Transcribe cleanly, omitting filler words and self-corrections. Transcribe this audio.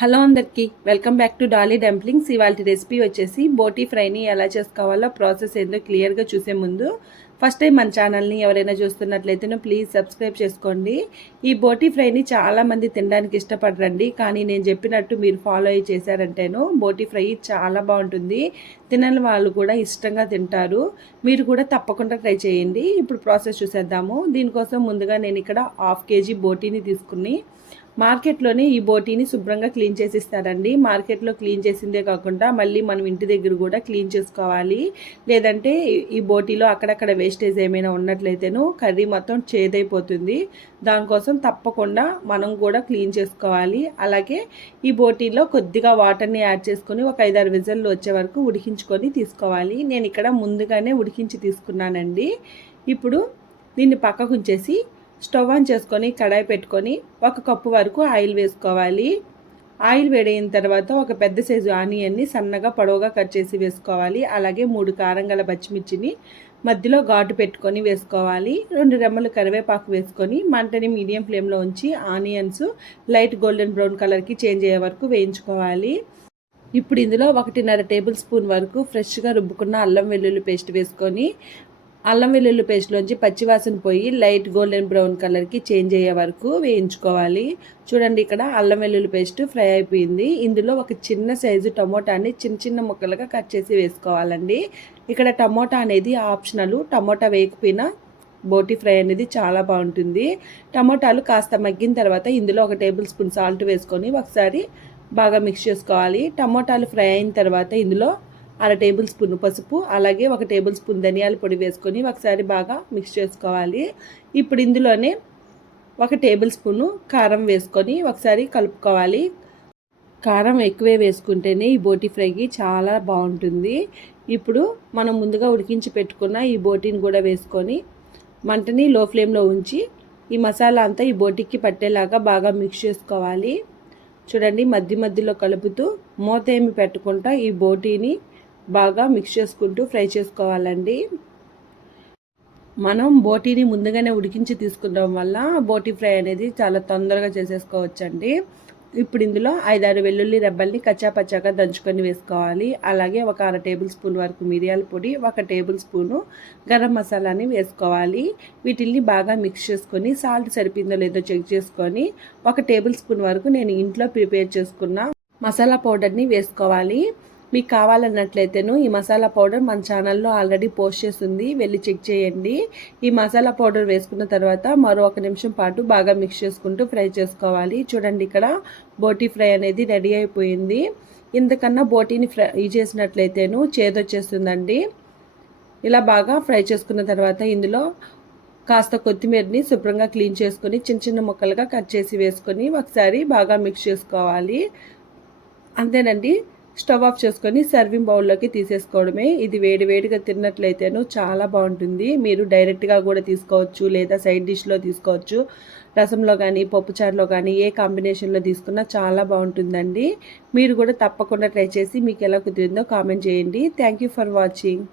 Hello అందరికీ welcome back to Dolly dumplings. ఇవాళ recipe వచ్చేసి బోటీ ఫ్రైని ఎలా చేసుకోవాలో ప్రాసెస్ ఏందో క్లియర్గా చూసే ముందు ఫస్ట్ టైం మన ఛానల్ని ఎవరైనా చూస్తున్నట్లయితే ప్లీజ్ సబ్స్క్రైబ్ చేసుకోండి. ఈ బోటీ ఫ్రైని చాలామంది తినడానికి ఇష్టపడరండి, కానీ నేను చెప్పినట్టు మీరు ఫాలో అయ్యి చేశారంటేను బోటీ ఫ్రై చాలా బాగుంటుంది. తినని వాళ్ళు కూడా ఇష్టంగా తింటారు. మీరు కూడా తప్పకుండా ట్రై చేయండి. ఇప్పుడు ప్రాసెస్ చూసేద్దాము. దీనికోసం ముందుగా నేను ఇక్కడ 1/2 kg బోటీని తీసుకుని మార్కెట్లోనే ఈ బోటీని శుభ్రంగా క్లీన్ చేసి ఇస్తారండి. మార్కెట్లో క్లీన్ చేసిందే కాకుండా మళ్ళీ మనం ఇంటి దగ్గర కూడా క్లీన్ చేసుకోవాలి. లేదంటే ఈ బోటీలో అక్కడక్కడ వేస్టేజ్ ఏమైనా ఉన్నట్లయితేను కర్రీ మొత్తం చేదైపోతుంది. దానికోసం తప్పకుండా మనం కూడా క్లీన్ చేసుకోవాలి. అలాగే ఈ బోటీలో కొద్దిగా వాటర్ని యాడ్ చేసుకొని ఒక 5-6 విజిల్లు వచ్చే వరకు ఉడికించుకొని తీసుకోవాలి. నేను ఇక్కడ ముందుగానే ఉడికించి తీసుకున్నానండి. ఇప్పుడు దీన్ని పక్కకు ఉంచేసి స్టవ్ ఆన్ చేసుకొని కడాయి పెట్టుకొని 1 కప్పు వరకు ఆయిల్ వేసుకోవాలి. ఆయిల్ వేడైన తర్వాత ఒక పెద్ద సైజు ఆనియన్ని సన్నగా పొడవుగా కట్ చేసి వేసుకోవాలి. అలాగే 3 కారం గల పచ్చిమిర్చిని మధ్యలో ఘాటు పెట్టుకొని వేసుకోవాలి. 2 రెమ్మలు కరివేపాకు వేసుకొని మంటని మీడియం ఫ్లేమ్లో ఉంచి ఆనియన్స్ లైట్ గోల్డెన్ బ్రౌన్ కలర్కి చేంజ్ అయ్యే వరకు వేయించుకోవాలి. ఇప్పుడు ఇందులో 1.5 టేబుల్ స్పూన్ వరకు ఫ్రెష్గా రుబ్బుకున్న అల్లం వెల్లుల్లి పేస్ట్ వేసుకొని అల్లం వెల్లుల్లి పేస్ట్లోంచి పచ్చివాసన పోయి లైట్ గోల్డెన్ బ్రౌన్ కలర్కి చేంజ్ అయ్యే వరకు వేయించుకోవాలి. చూడండి, ఇక్కడ అల్లం వెల్లుల్లి పేస్ట్ ఫ్రై అయిపోయింది. ఇందులో ఒక చిన్న సైజు టమోటాని చిన్న చిన్న ముక్కలుగా కట్ చేసి వేసుకోవాలండి. ఇక్కడ టమోటా అనేది ఆప్షనల్. టమోటా వేయకపోయినా బోటీ ఫ్రై అనేది చాలా బాగుంటుంది. టమోటాలు కాస్త మగ్గిన తర్వాత ఇందులో 1 టేబుల్ స్పూన్ సాల్ట్ వేసుకొని ఒకసారి బాగా మిక్స్ చేసుకోవాలి. టమోటాలు ఫ్రై అయిన తర్వాత ఇందులో 1/2 టేబుల్ స్పూన్ పసుపు, అలాగే 1 టేబుల్ స్పూన్ ధనియాల పొడి వేసుకొని ఒకసారి బాగా మిక్స్ చేసుకోవాలి. ఇప్పుడు ఇందులోనే 1 టేబుల్ స్పూను కారం వేసుకొని ఒకసారి కలుపుకోవాలి. కారం ఎక్కువే వేసుకుంటేనే ఈ బోటీ ఫ్రైకి చాలా బాగుంటుంది. ఇప్పుడు మనం ముందుగా ఉడికించి పెట్టుకున్న ఈ బోటీని కూడా వేసుకొని మంటని లో ఫ్లేమ్లో ఉంచి ఈ మసాలా అంతా ఈ బోటీకి పట్టేలాగా బాగా మిక్స్ చేసుకోవాలి. చూడండి, మధ్యలో కలుపుతూ మూత ఏమి పెట్టకుండా ఈ బోటీని బాగా మిక్స్ చేసుకుంటూ ఫ్రై చేసుకోవాలండి. మనం బోటీని ముందుగానే ఉడికించి తీసుకునడం వల్ల బోటీ ఫ్రై అనేది చాలా తొందరగా చేసేసుకోవచ్చండి. ఇప్పుడు ఇందులో 5-6 వెల్లుల్లి రెబ్బల్ని కచ్చాపచ్చాగా దంచుకొని వేసుకోవాలి. అలాగే ఒక 1/2 టేబుల్ స్పూన్ వరకు మిరియాల పొడి, 1 టేబుల్ స్పూను గరం మసాలాని వేసుకోవాలి. వీటిల్ని బాగా మిక్స్ చేసుకొని సాల్ట్ సరిపోయిందో లేదో చెక్ చేసుకొని 1 టేబుల్ స్పూన్ వరకు నేను ఇంట్లో ప్రిపేర్ చేసుకున్న మసాలా పౌడర్ని వేసుకోవాలి. మీకు కావాలన్నట్లయితేను ఈ మసాలా పౌడర్ మన ఛానల్లో ఆల్రెడీ పోస్ట్ చేస్తుంది, వెళ్ళి చెక్ చేయండి. ఈ మసాలా పౌడర్ వేసుకున్న తర్వాత మరో 1 నిమిషం పాటు బాగా మిక్స్ చేసుకుంటూ ఫ్రై చేసుకోవాలి. చూడండి, ఇక్కడ బోటీ ఫ్రై అనేది రెడీ అయిపోయింది. ఇంతకన్నా బోటీని ఫ్రై చేసినట్లయితేను చేదొచ్చేస్తుందండి. ఇలా బాగా ఫ్రై చేసుకున్న తర్వాత ఇందులో కాస్త కొత్తిమీరని శుభ్రంగా క్లీన్ చేసుకొని చిన్న చిన్న ముక్కలుగా కట్ చేసి వేసుకొని ఒకసారి బాగా మిక్స్ చేసుకోవాలి. అంతేనండి, స్టవ్ ఆఫ్ చేసుకొని సర్వింగ్ బౌల్లోకి తీసేసుకోవడమే. ఇది వేడివేడిగా తిన్నట్లయితేను చాలా బాగుంటుంది. మీరు డైరెక్ట్గా కూడా తీసుకోవచ్చు, లేదా సైడ్ డిష్లో తీసుకోవచ్చు. రసంలో కానీ పప్పుచారులో కానీ ఏ కాంబినేషన్లో తీసుకున్నా చాలా బాగుంటుందండి. మీరు కూడా తప్పకుండా ట్రై చేసి మీకు ఎలా కుదిరిందో కామెంట్ చేయండి. Thank you for watching.